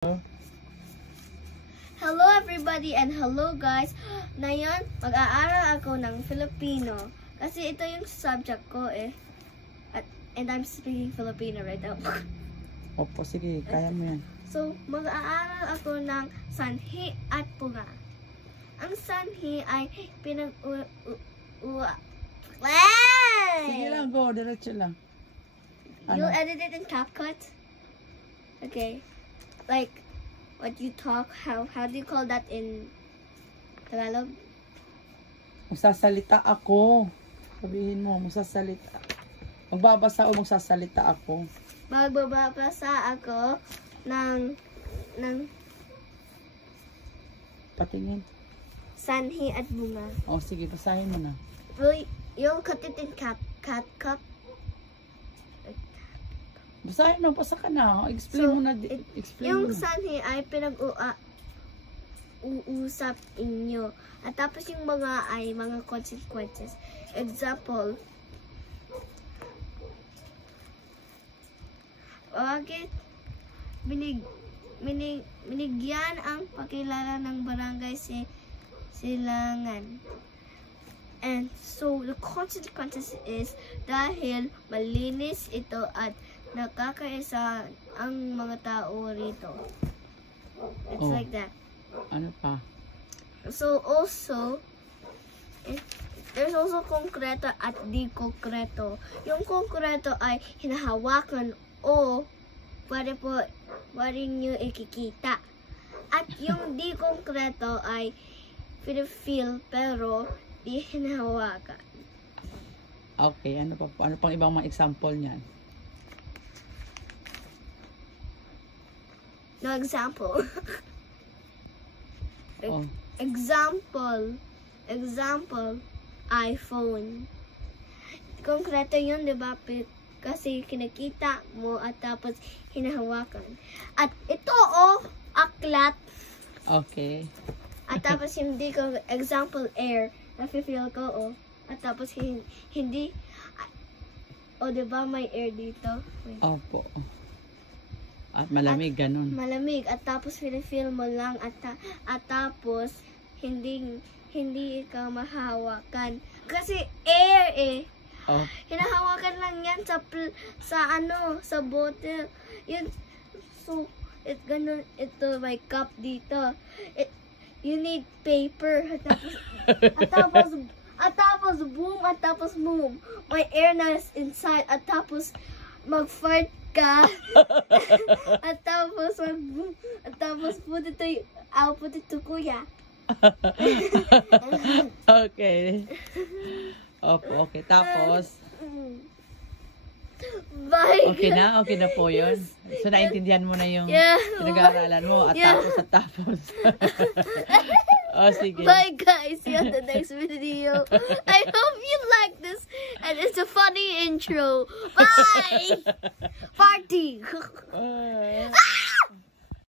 Hello everybody and hello guys. Ngayon, mag-aaral ako ng Filipino. Kasi ito yung subject ko eh. And I'm speaking Filipino right now. Opo, sige. Kaya mo yan. So, mag-aaral ako ng sanhi at bunga. Ang sanhi ay Sige lang, go. Diretso lang. You'll edit it in CapCut? Okay. Like, what you talk, how do you call that in Tagalog? Magsasalita ako. Sabihin mo, magsasalita. Magbabasa o magsasalita ako? Magbabasa ako ng Patingin. sanhi at bunga. O, sige, basahin mo na. You'll cut it in CapCut. Basahin mo, pasa ka na. Explain mo na. Explain Yung mo na. sanhi ay pinag-uusap inyo. At tapos yung mga ay mga consequences. Example, bakit binigyan ang pakilala ng barangay Silangan. And so the consequences is dahil malinis ito at nakakaisa ang mga tao rito. It's like that. Ano pa? So also, there's also konkreto at di konkreto. Yung konkreto ay hinahawakan o pwede nyo ikikita. At yung di konkreto ay feel pero di hinahawakan. Okay, ano pang ibang mga example niyan? No example. Oh. Example, iPhone. Konkreto yun, di ba? Kasi kinakita mo at tapos hinahawakan. At ito, aklat. Okay. At tapos hindi ko, example, air. Nafe-feel ko, At tapos hindi, di ba may air dito? Opo. At malamig, ganun. Malamig. At tapos feel mo lang. At tapos hindi ka mahawakan. Kasi air eh. Oh. Hinahawakan lang yan sa bottle. Yun, so, ganun, ito may cup dito. You need paper. At tapos boom. May air na inside. At tapos mag-fart ka. At tapos put it to kuya. Okay. Opo, okay. Tapos? Bye. Okay na po yun. So, naintindihan mo na yung pinag-aaralan mo at tapos. Oh, sige. Bye guys. See you on the next video. I hope you like this and it's a funny intro. Bye. Party.